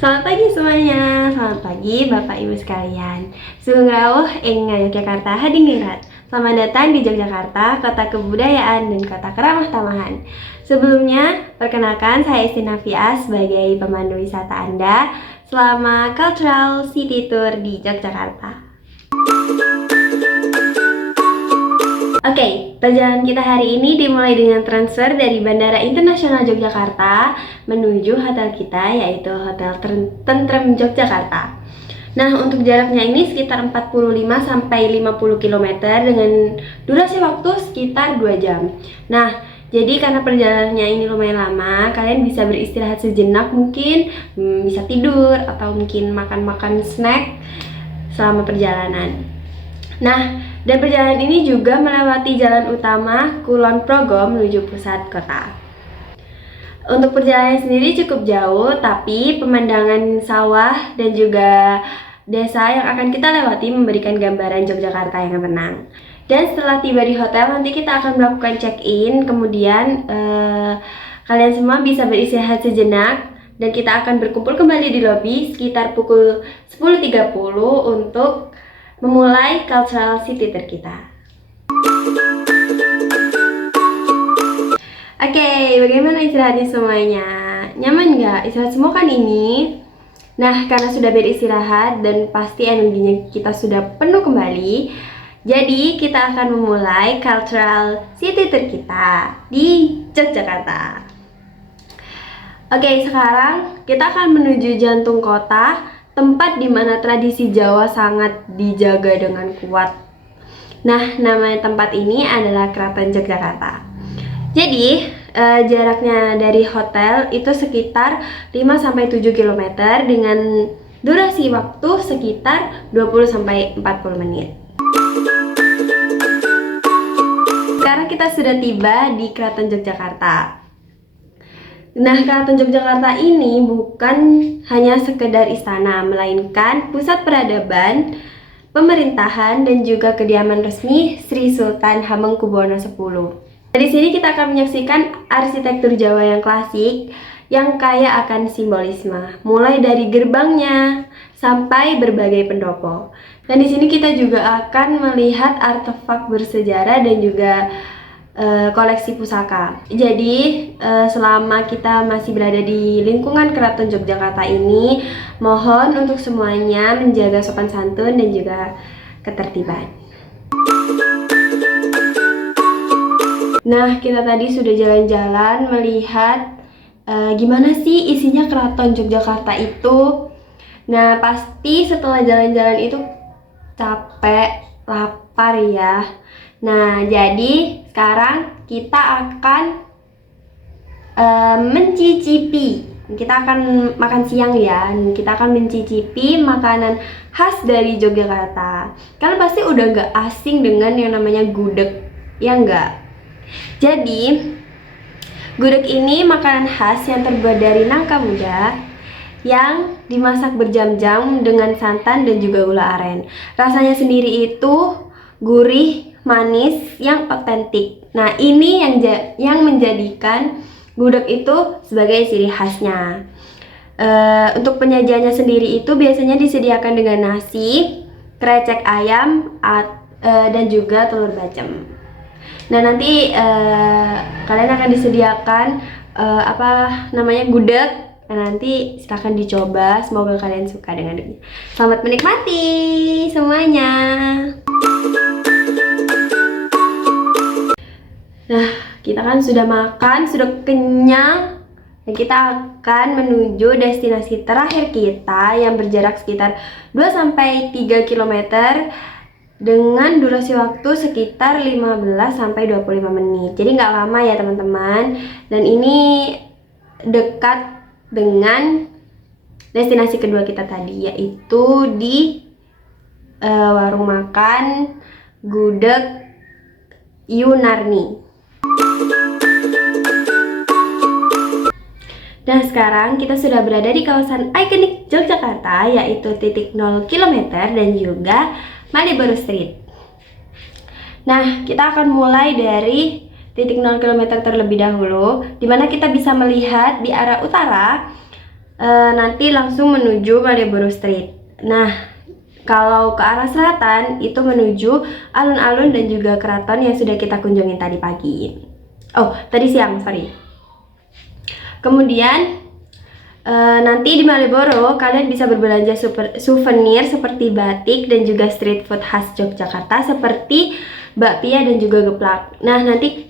Selamat pagi semuanya, selamat pagi Bapak Ibu sekalian. Sugeng rawuh ing Yogyakarta hadingrat. Selamat datang di Yogyakarta, kota kebudayaan dan kota keramah tamahan. Sebelumnya, perkenalkan saya Isti Nafia sebagai pemandu wisata Anda selama Cultural City Tour di Yogyakarta. Oke, perjalanan kita hari ini dimulai dengan transfer dari Bandara Internasional Yogyakarta menuju hotel kita, yaitu Hotel Tentrem Yogyakarta. Nah, untuk jaraknya ini sekitar 45 sampai 50 km dengan durasi waktu sekitar 2 jam. Nah, jadi karena perjalanannya ini lumayan lama, kalian bisa beristirahat sejenak, mungkin bisa tidur atau mungkin makan-makan snack selama perjalanan. Nah, dan perjalanan ini juga melewati jalan utama Kulon Progo menuju pusat kota. Untuk perjalanan sendiri cukup jauh, tapi pemandangan sawah dan juga desa yang akan kita lewati memberikan gambaran Yogyakarta yang tenang. Dan setelah tiba di hotel, nanti kita akan melakukan check-in, kemudian kalian semua bisa beristirahat sejenak, dan kita akan berkumpul kembali di lobi sekitar pukul 10.30 untuk memulai Cultural City Tour kita. Oke, bagaimana istirahatnya semuanya? Nyaman nggak? Istirahat semua kan ini? Nah, karena sudah beristirahat dan pasti energinya kita sudah penuh kembali, jadi kita akan memulai Cultural City Tour kita di Yogyakarta. Oke, sekarang kita akan menuju jantung kota, tempat di mana tradisi Jawa sangat dijaga dengan kuat. Nah, nama tempat ini adalah Keraton Yogyakarta. Jadi, jaraknya dari hotel itu sekitar 5-7 km dengan durasi waktu sekitar 20-40 menit. Sekarang kita sudah tiba di Keraton Yogyakarta. Nah, Keraton Yogyakarta ini bukan hanya sekedar istana, melainkan pusat peradaban, pemerintahan, dan juga kediaman resmi Sri Sultan Hamengkubuwono X. Di sini kita akan menyaksikan arsitektur Jawa yang klasik, yang kaya akan simbolisme, mulai dari gerbangnya sampai berbagai pendopo. Dan di sini kita juga akan melihat artefak bersejarah dan juga koleksi pusaka. Jadi selama kita masih berada di lingkungan Keraton Yogyakarta ini, mohon untuk semuanya menjaga sopan santun dan juga ketertiban. Nah, kita tadi sudah jalan-jalan melihat gimana sih isinya Keraton Yogyakarta itu. Nah, pasti setelah jalan-jalan itu capek, lapar ya. Nah, jadi sekarang kita akan mencicipi. Kita akan makan siang ya. Kita akan mencicipi makanan khas dari Yogyakarta. Kalian pasti udah gak asing dengan yang namanya gudeg, ya enggak? Jadi, gudeg ini makanan khas yang terbuat dari nangka muda yang dimasak berjam-jam dengan santan dan juga gula aren. Rasanya sendiri itu gurih, manis, yang otentik. Nah, ini yang menjadikan gudeg itu sebagai ciri khasnya. Untuk penyajiannya sendiri itu biasanya disediakan dengan nasi, krecek ayam, dan juga telur bacem. Nah, nanti kalian akan disediakan gudeg. Nah, nanti silahkan dicoba. Semoga kalian suka dengannya. Selamat menikmati semuanya. Nah, kita kan sudah makan, sudah kenyang, dan kita akan menuju destinasi terakhir kita yang berjarak sekitar 2-3 km dengan durasi waktu sekitar 15-25 menit. Jadi nggak lama ya teman-teman. Dan ini dekat dengan destinasi kedua kita tadi, yaitu di warung makan gudeg Yunarni. Dan sekarang kita sudah berada di kawasan ikonik Yogyakarta, yaitu titik 0 km dan juga Malioboro Street. Nah, kita akan mulai dari titik 0 km terlebih dahulu, di mana kita bisa melihat di arah utara nanti langsung menuju Malioboro Street. Nah, kalau ke arah selatan itu menuju alun-alun dan juga keraton yang sudah kita kunjungin tadi pagi. Oh, tadi siang, sorry. Kemudian nanti di Malioboro kalian bisa berbelanja souvenir seperti batik dan juga street food khas Yogyakarta seperti bakpia dan juga geplak. Nah, nanti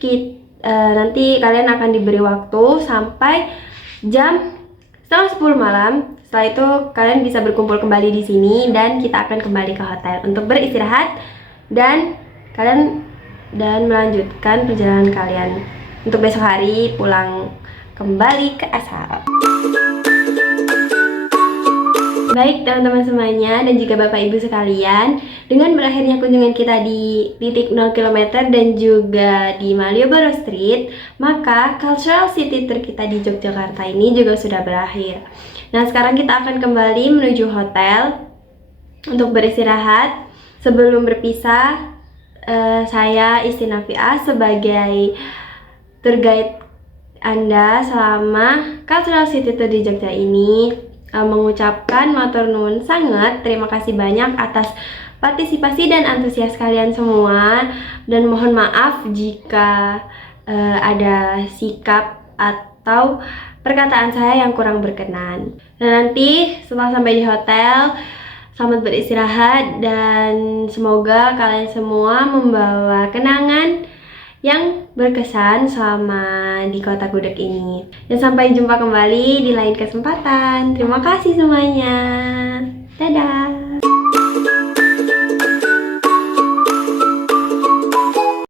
kalian akan diberi waktu sampai jam setengah 10 malam. Setelah itu kalian bisa berkumpul kembali di sini dan kita akan kembali ke hotel untuk beristirahat dan melanjutkan perjalanan kalian untuk besok hari pulang kembali ke asal. Baik teman-teman semuanya dan juga Bapak Ibu sekalian, dengan berakhirnya kunjungan kita di titik 0 km dan juga di Malioboro Street, maka Cultural City Tour kita di Yogyakarta ini juga sudah berakhir. Nah, sekarang kita akan kembali menuju hotel untuk beristirahat. Sebelum berpisah, saya Isti Nafia sebagai tour guide Anda selama Cultural City Tour di Jogja ini mengucapkan matur nuwun sangat, terima kasih banyak atas partisipasi dan antusias kalian semua, dan mohon maaf jika ada sikap atau perkataan saya yang kurang berkenan. Nah, nanti setelah sampai di hotel, selamat beristirahat dan semoga kalian semua membawa kenangan yang berkesan selama di Kota Gudeg ini. Dan sampai jumpa kembali di lain kesempatan. Terima kasih semuanya. Dadah.